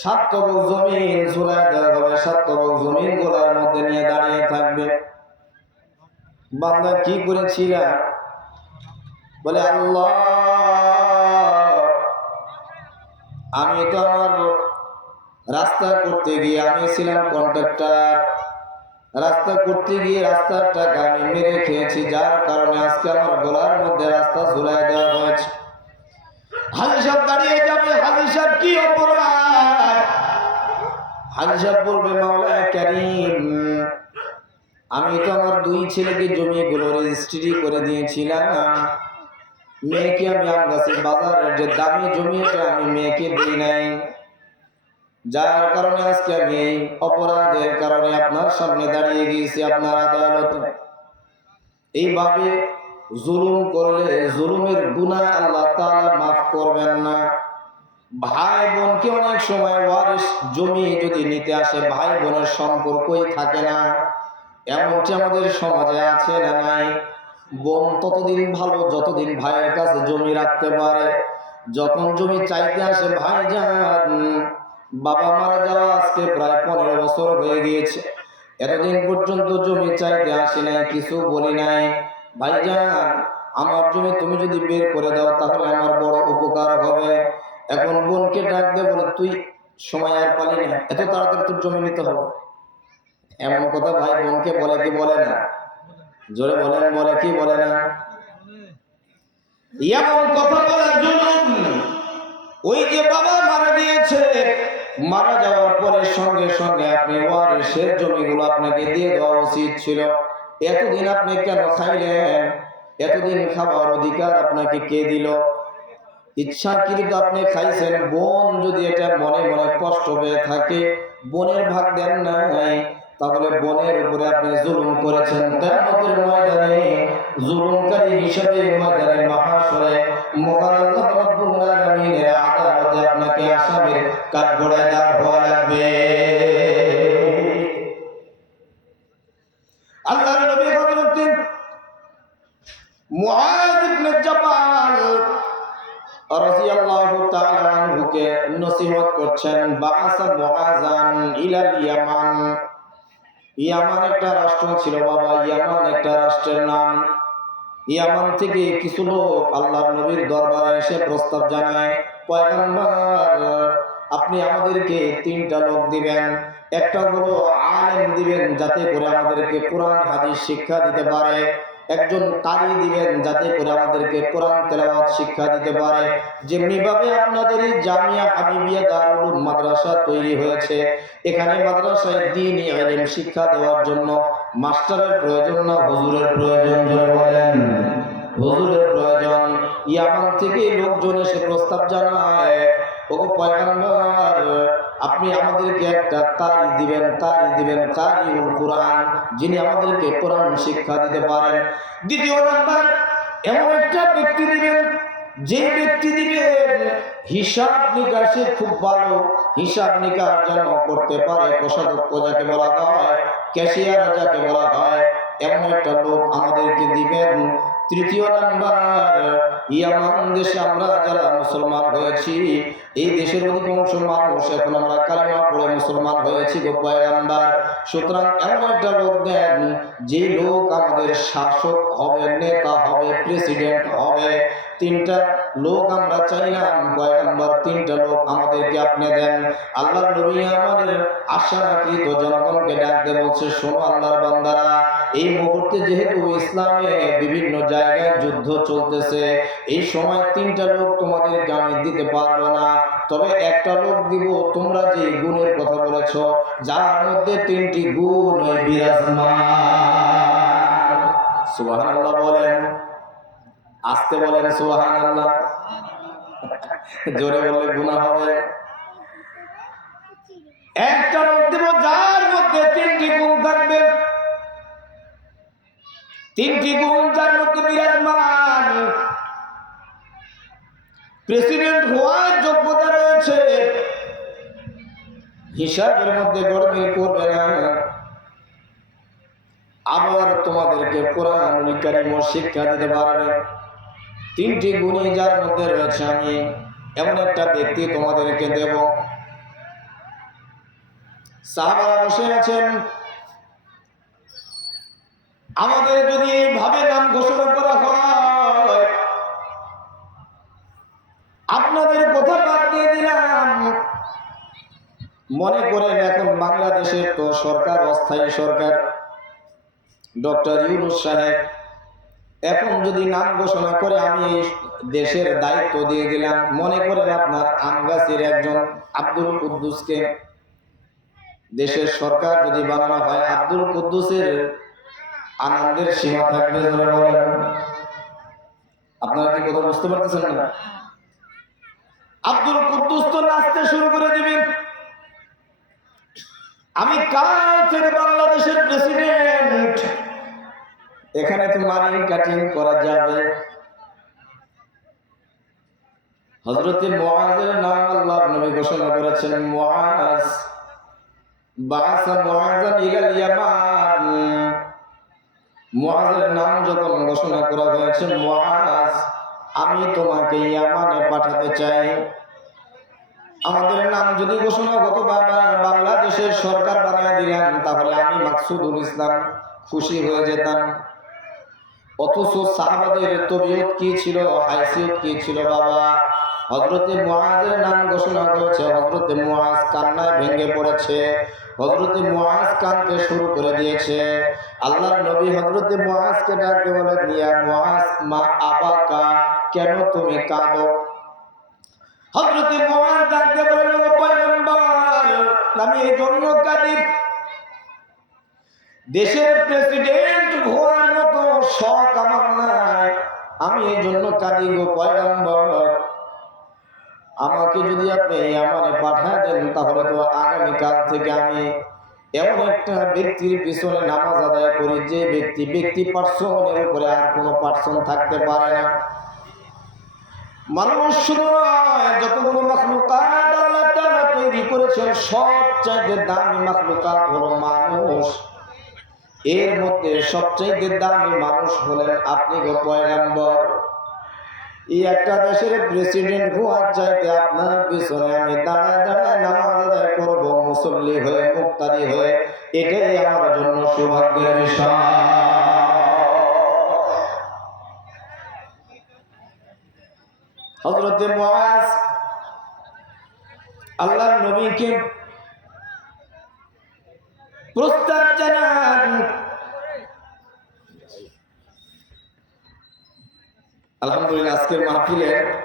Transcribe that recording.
সাত তবক জমিন ঝুলাই দেওয়া হবে, সাত তবক জমিন গোলার মধ্যে নিয়ে দাঁড়িয়ে থাকবে। বান্দা কি করেছিলা? বলে আল্লাহ, আমি তো আমার রাস্তা করতে গিয়ে, আমি ছিলাম কন্ট্রাক্টর, রাস্তা করতে গিয়ে রাস্তার টাকা আমি মেরে খেয়েছি, যার কারণে আজকে আমার গলার মধ্যে রাস্তা ঝুলাই দেওয়া হয়েছে। হাজি সাহেব দাঁড়িয়ে যাবে, হাজি সাহেব কি অপরাধ? হাজি সাহেব বলবে মাওলা কারীম, আমি তো আমার দুই ছেলেকে জমিগুলো রেজিস্ট্রি করে দিয়েছিলাম, মেয়েকে আমি আমগাছি বাজারের যে দামি জমিটা আমি মেয়েকে দিই নাই, যার কারণে আজকে আমি এই অপরাধের কারণে আপনার সামনে দাঁড়িয়ে গিয়েছি আপনার আদালতে। এইভাবে জুলুম করলে জুলুমের গুনাহ আল্লাহ তাআলা মাফ করবেন না। ভাই বোনকে অনেক সময় ওয়ারিস জমি যদি নিতে আসে, ভাই বোনের সম্পর্কই থাকে না, এমনটি আমাদের সমাজে আছে না নাই? বোন ততদিন ভালো যতদিন ভাইয়ের কাছে জমি রাখতে পারে, যখন জমি চাইতে আসে, ভাই যান বাবা মারা যাওয়া আজকে প্রায় 15 বছর হয়ে গিয়েছে, এতদিন পর্যন্ত জমি চাইতে আসি নাই, কিছু বলি নাই, ভাইজান আমার জমি তুমি যদি বের করে দাও তাহলে আমার বড় উপকার হবে। এখন বোনকে ডাক দে, বলে তুই সময় আর পালি না, এত তাড়াতাড়ি তোর জমি নিতে হবে, এমন কথা ভাই বোনকে বলে কি বলে না? জোরে বলেন, বলে কি বলে না? এমন কথা বলার জন্য ওই যে বাবা মারা গিয়েছে, মারা যাওয়ার পরে সঙ্গে সঙ্গে আপনি ওয়ারিসের জমিগুলো আপনাকে দিয়ে দেওয়া উচিত ছিল। এতদিন আপনি কেন খাইলেন? এতদিন খাওয়ার অধিকার আপনাকে কে দিল? ইচ্ছাকৃত আপনি খাইছেন। বোন যদি এটা মনে মনে কষ্ট পেয়ে থাকে, বোনের ভাগ দেন নাই, তাহলে বোনের উপরে আপনি জুলুম করেছেন। কিয়ামতের ময়দানে জুলুমকারী হিসেবে ময়দানে মাহশরে মহান আল্লাহ রাব্বুল আলামিনের আদালতে আপনাকে আসামির কাঠগড়ায় দাঁড় হওয়া লাগবে। আল্লাহর নবী হযরত মুআয ইবনে জাবাল রাদিয়াল্লাহু তাআলা আনহুকে নসিহত করছেন, বাআসা মুআযান ইলাল ইয়ামান। ইয়ামান একটা রাষ্ট্র ছিল বাবা, ইয়ামান একটা রাষ্ট্রের নাম। ইয়ামান থেকে কিছু লোক আল্লাহর নবীর দরবারে এসে প্রস্তাব জানায়, পয়গম্বর আপনি আমাদেরকে 3টা লোক দিবেন, একটা হলো আলেম দিবেন যাতে করে আমাদেরকে কোরআন হাদিস শিক্ষা দিতে পারে, একজন কারি দিবেন যাতে করে আমাদেরকে কোরআন তেলাওয়াত শিক্ষা দিতে পারে। যেমনি ভাবে আপনাদের এই জামিয়া হাবিবিয়া দারুল উলুম মাদ্রাসা তৈরি হয়েছে, এখানে মাদ্রাসায় দ্বীনি ইলম শিক্ষা দেওয়ার জন্য মাস্টারের প্রয়োজন না হুজুরের প্রয়োজন? জোরে বলেন, হুজুরের প্রয়োজন। ইয়ামান থেকে লোকজন এসে প্রস্তাব জানায়, ওগো পয়গম্বর আপনি আমাদেরকে একটা কারি দিবেন, কারিউল কোরআন, যিনি আমাদেরকে কোরআন শিক্ষা দিতে পারেন। দ্বিতীয় নাম্বার এমন একটা ব্যক্তি দিবেন, যে ব্যক্তি দিবেন হিসাব নিকাশে খুব ভালো, হিসাব নিকাশ যেন করতে পারে, কোষাধ্যক্ষ যাকে বলা হয়, ক্যাশিয়ার যাকে বলা হয়, এমন একটা লোক আমাদেরকে দিবেন। তৃতীয় নাম্বার, ইয়ামান দেশে আমরা যারা মুসলমান হয়েছি, এই দেশের অধিকাংশ মানুষ এখন আমরা কালেমা পড়ে মুসলমান হয়েছি গো পয়গম্বর, সুতরাং এমন একটা লোক দেন যে লোক আমাদের শাসক হবে, নেতা হবে, প্রেসিডেন্ট হবে। 3টা লোক আমরা চাইলাম পয়গম্বর, 3টা লোক আমাদেরকে আপনি দেন। আল্লাহর নবী আমাদের আশাকৃত জনগণকে ডাকতে বলছে, শোনো আল্লাহর বান্দারা, এই মুহূর্তে যেহেতু ইসলামে বিভিন্ন জায়গায় যুদ্ধ চলতেছে, এই সময় 3টা লোক তোমাদেরকে আমি দিতে পারবো না, তবে একটা লোক দিব, তোমরা যে গুণের কথা বলেছো, যার মধ্যে 3টি গুণ বিরাজমান। সুবহানাল্লাহ বলেন, আস্তে বলেন সুবহানাল্লাহ, জোরে বললে গুনাহ হবে। একটা লোক দিব যার মধ্যে 3টি গুণ থাকবে, 3টি গুণ যার মধ্যে বিরাজমান। প্রেসিডেন্ট হওয়ার যোগ্যতা রয়েছে, হিসাবের মধ্যে গড়মিল করবে না, আবার তোমাদেরকে কোরআনুল কারীম শিক্ষা দিতে পারবে। 3টি গুণই যার মধ্যে রয়েছে, আমি এমন একটা ব্যক্তি তোমাদেরকে দেব। সাহাবারা বসে আছেন। আমাদের যদি এইভাবে নাম ঘোষণা করা হয়, আপনাদের কথা বাদ দিয়ে দিলাম, মনে করেন এখন বাংলাদেশের তো সরকার অস্থায়ী সরকার, ডক্টর ইউনূস সাহেব এখন যদি নাম ঘোষণা করে আমি এই দেশের দায়িত্ব দিয়ে দিলাম, মনে করেন আপনার আমগাছির একজন আব্দুল কুদ্দুসকে দেশের সরকার যদি বানানো হয়, আব্দুল কুদ্দুসের আনন্দের সীমা থাকবে? আপনারা কি কথা বুঝতে পারতেছেন না? আব্দুল কুদ্দুস তো নাচতে শুরু করে দিবেন, আমি কাল থেকে বাংলাদেশের প্রেসিডেন্ট, এখানে তো মানি কাটিং করা যাবে। হযরত মুআযের নাম আল্লাহর নবী ঘোষণা করেছেন, মুআয বাআসা মুআযান ইলাল ইয়ামান। মুআযের নাম যখন ঘোষণা করা হয়েছে, মুআয আমি তোমাকে ইয়ামানে পাঠাতে চাই। আমাদের নাম যদি ঘোষণা হতো বাংলাদেশের সরকার বানিয়ে দিলেন, তাহলে আমি মাকসুদুল ইসলাম খুশি হয়ে যেতাম। অথচ সাহাবাদের তবিয়ত কি ছিল, হাইসিয়ত কি ছিল বাবা? হযরতে মুআযের নাম ঘোষণা করেছে, হযরতে মুআয কান্নায় ভেঙে পড়েছে, হযরতে মুআয কাঁদতে শুরু করে দিয়েছে। আল্লাহর নবী হযরতে মুআযকে ডাকতে বলেন, ইয়া মুআয মা আবাকা, কেন তুমি কাঁদো? হযরতে মুআয ডাকতে বলেন, ও পয়গম্বর, আমি এই জন্য কাঁদি, দেশের প্রেসিডেন্ট হওয়ার মতো শখ আমার নাই, আমি এই জন্য কাঁদি গো পয়গম্বর। আমাকে যদি আপনি ইয়ামানে পাঠায় দেন, তাহলে তো আগামীকাল থেকে আমি এমন একটা ব্যক্তির পিছনে নামাজ আদায় করি, যে ব্যক্তি পার্সনের উপরে আর কোনো পার্সন থাকতে পারে না। মানুষ শুধু নয়, যতগুলো মাখলুকাত আল্লাহ তাআলা তৈরি করেছেন, সবচাইতে দামি মাখলুকাত হলো মানুষ। এর মধ্যে সবচাইতে দামি মানুষ হলেন আপনি গো পয়গম্বর। এই একটা দেশের প্রেসিডেন্ট হওয়ার চাইতে আপনার পিছনে আমি দাঁড়ায় দাঁড়ায় নামাজ আদায় করবো, মুসল্লি হয়ে, মুক্তাদি হয়ে, এটাই আমার জন্য সৌভাগ্যের বিষয়। হযরতে মুআয আল্লাহর নবীকে প্রস্তাব জানান। আলহামদুলিল্লাহ, আজকের মাহফিলে